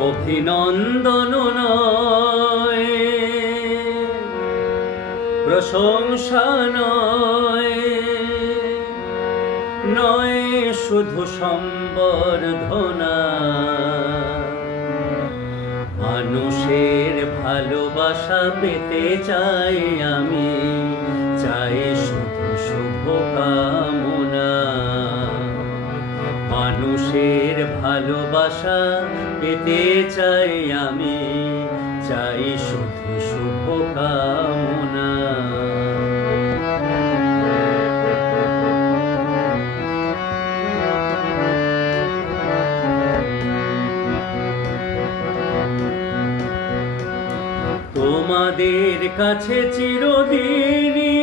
অভিনন্দন নয়, প্রশংসা নয়, নয় শুধু সম্বর্ধনা। মানুষের ভালোবাসা পেতে চাই আমি, চাই শুধু শুভকামনা। মানুষের ভালোবাসা পেতে চাই আমি, চাই শুধু শুভকামনা। তোমাদের কাছে চিরদিনই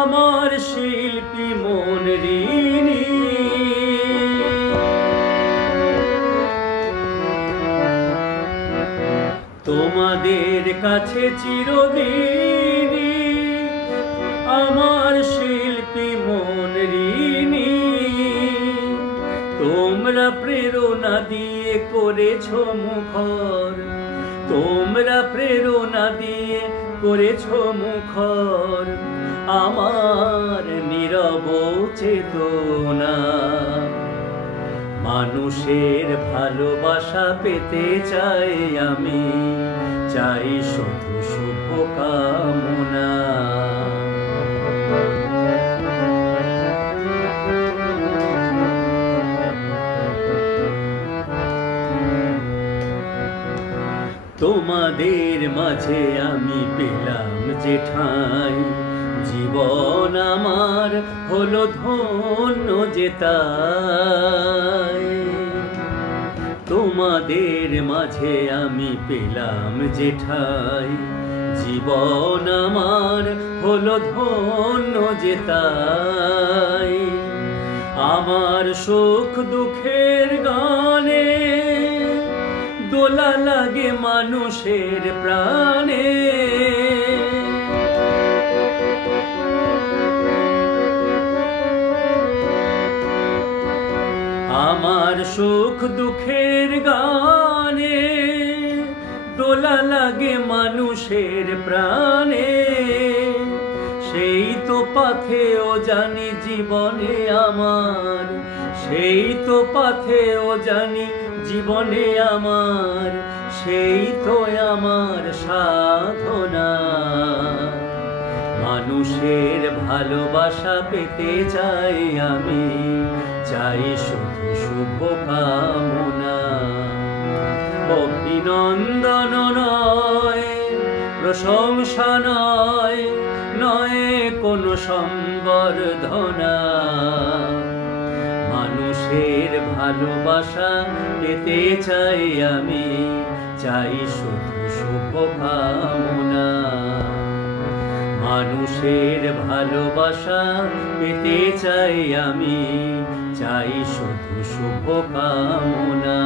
আমার শিল্পী মন ঋণী। তোমাদের কাছে চিরদিনই আমার শিল্পী মন ঋণী। তোমরা প্রেরণা দিয়ে করেছ মুখর, তোমরা প্রেরণা দিয়ে করেছ মুখর আমার নীরব চেতনা। মানুষের ভালোবাসা পেতে চাই আমি, চাই শুধু শুভকামনা। তোমাদের মাঝে আমি পেলাম যে ঠাঁই, জীবন আমার হলো ধন্য যে তাই। তোমাদের মাঝে আমি পেলাম যে ঠাঁই, জীবন আমার হলো ধন্য যে তাই। আমার সুখ দুঃখের গানে দোলা লাগে মানুষের প্রাণে। আমার সুখ দুঃখের গানে দোলা লাগে মানুষের প্রাণে। সেই তো পথেও জানি জীবনে আমার, সেই তো পথেও জানি জীবনে আমার, সেই তো আমার সাধনা। মানুষের ভালোবাসা পেতে চাই আমি, চাই শুধু শুভকামনা। অভিনন্দন নয়, প্রশংসা নয়, নয় কোনো সম্বর্ধনা। মানুষের ভালোবাসা পেতে চাই আমি, চাই শুধু শুভকামনা। মানুষের ভালোবাসা পেতে চাই আমি, চাই শুধু শুভকামনা।